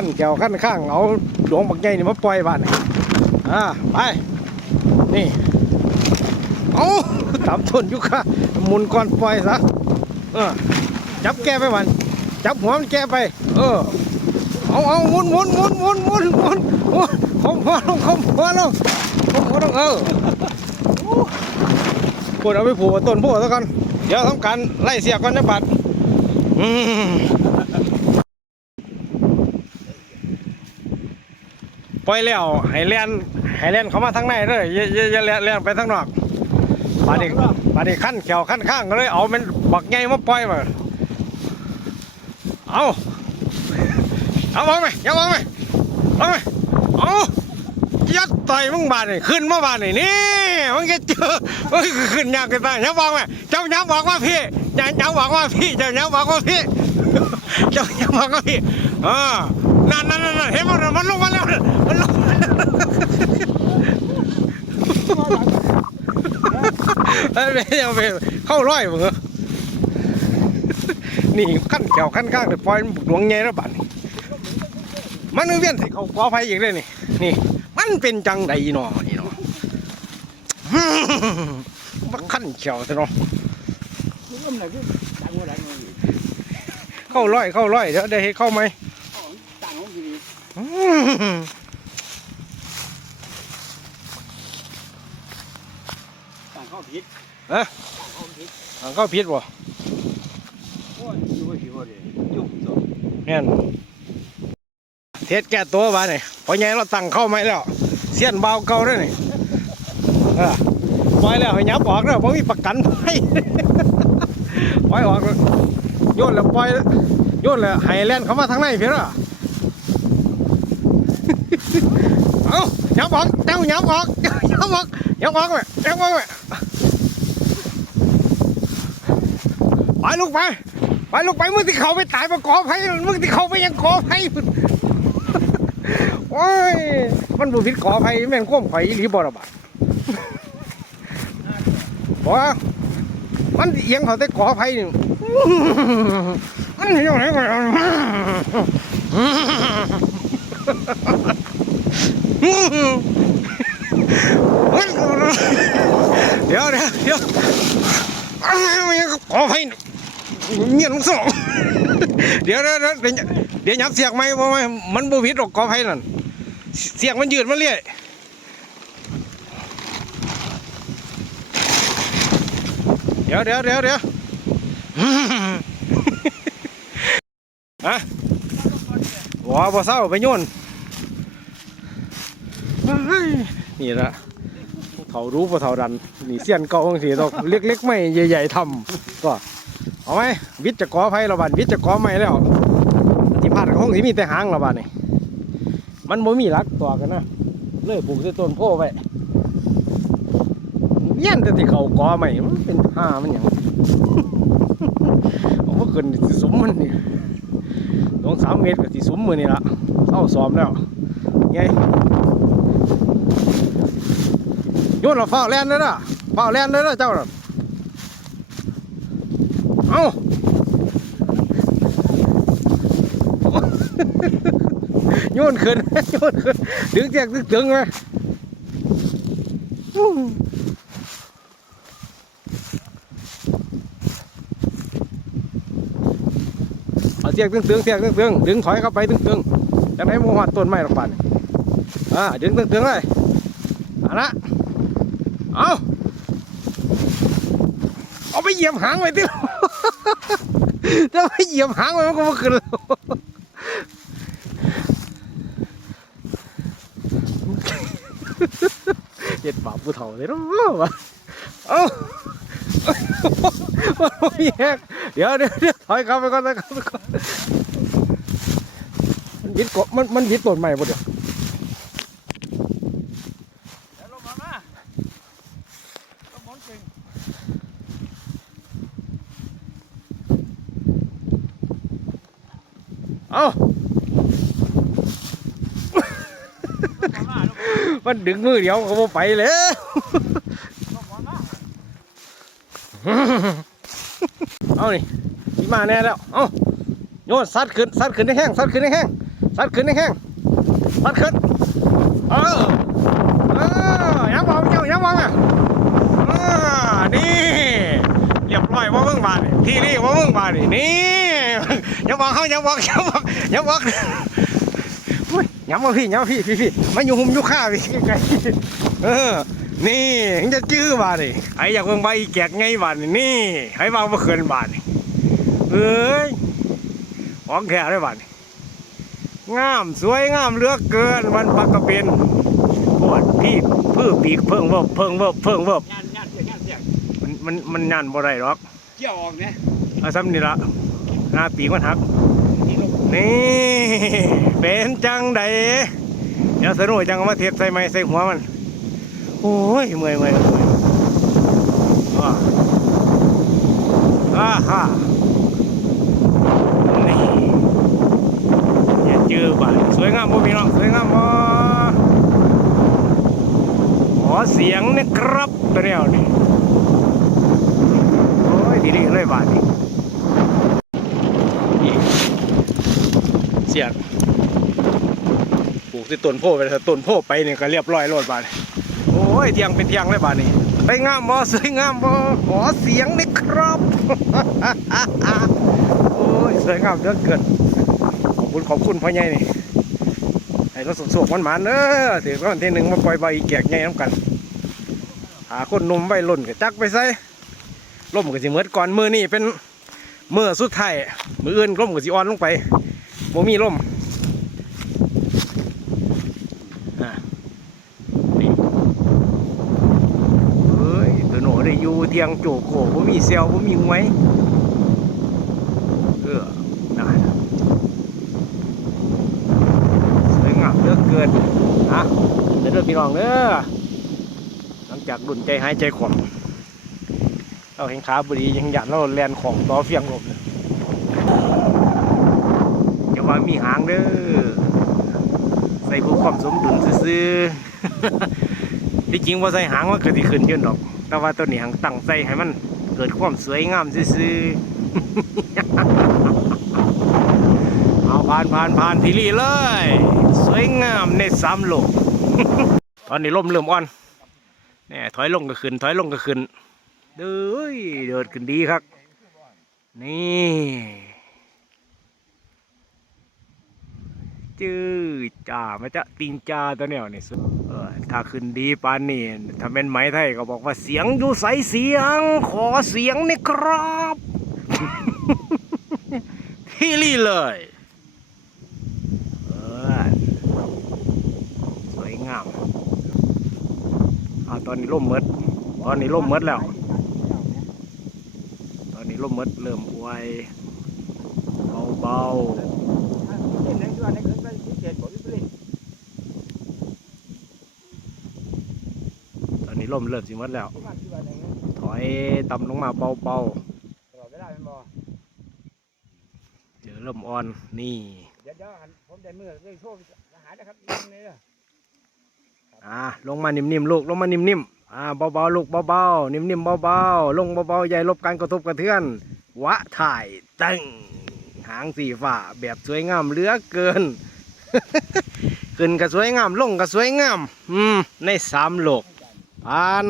ขั้นแก้วขั้นข้างเอาหลวงบักใหญ่นี่มาปล่อยบ้านอ่าไป นี่ เอาตามต้นอยู่ค่ะหมุนก่อนปล่อยซะเออจับแกไปวันจับหัวมันแกไป เออ เอาเอาหมุนหมุนหมุนหมุนหมุนหมุนหมุนคมหัวลงคมหัวลงคมหัวลงเออปวดเอาไปผูกต้นพธิ์ซะก่อนเดี๋ยวทำการไล่เสียก่อนนะบัดอืม ปล่อยแล้วให้เลียนให้เลียนเขามาทางในเลยอย่าอย่าอย่าเลียนไปทางนอกปาดิปาดิขั้นเขียวขั้นข้างเลยเอามันบักใหญ่มาปล่อยมาเอาเอาวางไหมอย่าวางไหมวาไหมเอายัดต่อยมึงบานนี่ขึ้นมาบานนี่นี่มึงจะเจอมึงขึ้นยากกินไปอย่าวางไหมเจ้าย้ำบอกว่าพี่ย่าย้ำบอกว่าพี่เจ้าย้ำบอกว่าพี่เจ้าย้ำบอกว่าพี่อ่า นั่นนั่นนั่นเห็นมันมันลงมาแล้วมันลงมาแล้วเอ้ยเอาไปเข้าร้อยมึงเหรอนี่ขั้นแขวขั้นข้างเลยวปล่อยมันบุกหลวงใหญ่แล้วบัดมันเวียนใส่เขาขอไฟอีกเลยนี่นี่ มันเป็นจังใดหนอนี่เนาะมันขั้นแขวซะเนาะเข้าร้อยเข้าร้อยเดี๋ยวได้ให้เข้าไหม อ๋อต่างของที่นี่ อืม ต่างเข้าผิดเอ๊ะต่างเข้าผิดอันเข้าผิดบ่โอ้ยอยู่ว่าผิดว่าเลยยุ่งตัวแม่นเทศแก่ตัวบ้านี่พอใหญ่เราตั้งเข้าไหมแล้วเสี้ยนเบาเก่าด้วยนี่เออปล่อยแล้วให้ยับออกแล้วผมมีประกันไว้ปล่อยออกแล้วโยนแล้วปล่อยโยนแล้วให้แล่นเข้ามาทางในเพียงอะ เอายับออกเจ้ายับออกยับออกยับออกไปยับออกไปไปลูกไป ไปลูกไปมึงที่เขาไปตายมากอไผ่มึงที่เขาไปยังกอไผ่โอ้ย มันบุพิษกอไผ่แม่นควมไผ่อีหลีบ่ระบาดบ่มันเอียงเขาแต่กอไผ่นี่มันอยู่ไหนกัน เดี๋ยวเดี๋ยวเดี๋ยวอ้าวมันยังกอไผ่นี่เงียบมึงสองเดี๋ยวเดี๋ยวเดี๋ยวยับเสียงไหมบ่ไหมมันบูพิษหรอกกอไผ่นั่นเสียงมันยืดมาเรื่อยเดี๋ยวเดี๋ยวเดี๋ยวเดี๋ยวฮะว้าบ่เศร้าไปโยนเฮ้ย นี่ละเขารู้ปะเท่าดันนี่เสียนเก่าจังสีดอกเล็กๆไม่ใหญ่ๆทำก็เอาไหมวิทย์จะก่อไฟเราบานวิทย์จะก่อไม่แล้วที่พาดห้องที่มีแต่หางราบานนี่มันบ่มีรักตัวกันนะเลยปลูกแต่ต้นโพไว้เยี่ยนแต่ที่เขาก่อไม่มันเป็นห้ามันอย่างผมว่าเกินสิสมมันนี่สองสามเมตรกับสิสมมือนี่ละเศร้าซ้อมแล้วไง โยนเราเฝ้าแล่นเลยนะเฝ้าแล่นเลยนะเจ้าน่ะเอาโยนขึ้นโยนขึ้นดึงแจกดึงตึงไหมเอาเสียกตึงตึงเสียกตึงตึงดึงถอยเข้าไปตึงตึงจะไหนโมหัดต้นไม้หรอกป่านอ่าดึงตึงตึงเลยเอาละ เอาเอาไปเหยียบหางไว้ดิถ้าไม่เหยียบหางมันก็ไมาขึ้นแล้วเจ็ดปากผู้เฒ่าเลยเนาะวะเอามันมีแฮกเดี๋ยวเดี๋ยวเดี๋ยวถอยกลับไปก่อนถอยกลับมันยิดกบมันมันยิดต้นใหม่บ่เดี๋ยว เดี๋ยวลงมามาลงบนจริง เอ้าลงมามาลงมันดึงมือเดียวก็บ่ไปแล้วเอานี่ขี่มาแน่แล้ว เอาโยนซัดขึ้นซัดขึ้นได้แห้งซัดขึ้นได้แห้งสัดขึ้นแห้งๆสัดขึ้น เออเออยังบอกเจ้ายังบอกอะเออนี่ เรียบร้อยว่าเบิ่งบาดนี่ที่นี่ว่าเบิ่งบาดนี่ นี่ยังบอกเขายังบอกยังบอกยังบอกอุ้ยยังบอกพี่ยังบอกพี่พี่พี่มาอยู่หุมอยู่ข้าพี่ไกลๆเออนี่ยังจะจื้อบาดนี่ไอ้อยากเบิ่งใบอีแกกไงบาดนี่นี่ให้บางเมื่อคืนบาดนี่เอ้ยของแค่ได้บาดนี่งามสวยงามเหลือกเกินมันปักกระเป็นปวดพี่พื้อปีกเพิ่งเวิบเพิ่งเวิบเพิ่งเวิบงานงานเสียงานเสียงมันมันมันยันบ่ได้หรอกเกี่ยวออกเนี่ยเอาซ้ำนี่ละ หน้าปีกมันหัก นี่ เป็นจังใดเดี๋ยวสนุกจังเอามาเทียบใส่ไม้ใส่หัวมัน โอ้ยเมื่อยเมื่อยอ่าฮ่านี่อย่าจื้อบ่าดสวยงามบ่พี่น้อง สวยงามบ่ขอเสียงนะครับตัวเนี้ยนี่โอ้ยดีดีเลยบาดนี่นี่ เสียงปลูกที่ต้นโพไปถ้าต้นโพไปเนี่ยก็เรียบร้อยโลดบาดนี่โอ้ยเทียงเป็นเทียงเลยบาดนี่ไปงามบ่สวยงามบ่ขอเสียงนะครับโอ้ยสวยงามเหลือเกินขอบคุณขอบคุณพ่อใหญ่นี่ให้เราสุกๆมันๆเด้อถือว่าวันที่หนึ่งมาปล่อยใบแกกใหญ่น้ำกัน หาคนนมไว้ล่นก็จักไปใส่ล่มก็สิเมือก่อนมือนี่เป็นมือสุดท้ายมืออื่นล่มก็สิอ่อนลงไป บ่มีล่มอะนี่เฮ้ยตัวหนูได้อยู่เทียงโจกโขบ่มีเซลบ่มีหวยเออน่าสวยงามเหลือเกินอะเดี๋ยวเด้อพี่น้องเด้อหลังจากดุนใจหายใจขวมเราเห็นขาบดียังหยันเราแลนของต่อเฟียงลมเลย มีหางเด้อใส่เพื่อความสมดุลซื่อๆที่จริงว่าใส่หางมันเกิดที่ขึ้นเยอะดอก แต่ว่าตัวนี้หางตั้งใส่ให้มันเกิดความสวยงามซื่อๆเอาผ่านผ่านผ่านทีรีเลย สวยงามในสามโลกตอนนี้ลมเริ่มอ่อนเนี่ยถอยลงก็ขึ้น ถอยลงก็ขึ้นเด้ยเดินขึ้นดีครับ นี่ จื้อจ่ามาจะติงจ่าตัวแนวนี่สุดเออถ้าขึ้นดีปานนี่ถ้าเป็นไหมไทยก็บอกว่าเสียงอยู่ใสเสียง ขอเสียงนี่ครับ ที่นี่เลยเออสวยงามอ่าตอนนี้ร่มหมดตอนนี้ร่มหมดแล้ว ตอนนี้ร่มหมดเริ่มอวยเบาเล่ นนั่งที่ว่าในคืนก็พิเศษบอกพี่เล่นๆตอนนี้ร่มเริ่มสิหมดแล้ว ที่ว่าที่ว่าในนั้นถอยต่ำลงมาเบาตลอดเวลาเป็นบ่ๆ เจอร่มอ่อนนี่ เดี๋ยวเดี๋ยวผมได้มือเลยโชว์หานะครับนี่เลยอ่าลงมานิ่มๆลูกลงมานิ่มๆอ่าเบาๆลูกเบาๆนิ่มๆเบาๆลงเบาๆอย่าให้ลบการกระทบกระเทือน วะถ่ายตึง หางสีฟ้าแบบสวยงามเหลือเกิน ขึ้นก็สวยงามลงก็สวยงาม อืมในสามโลกผ่าน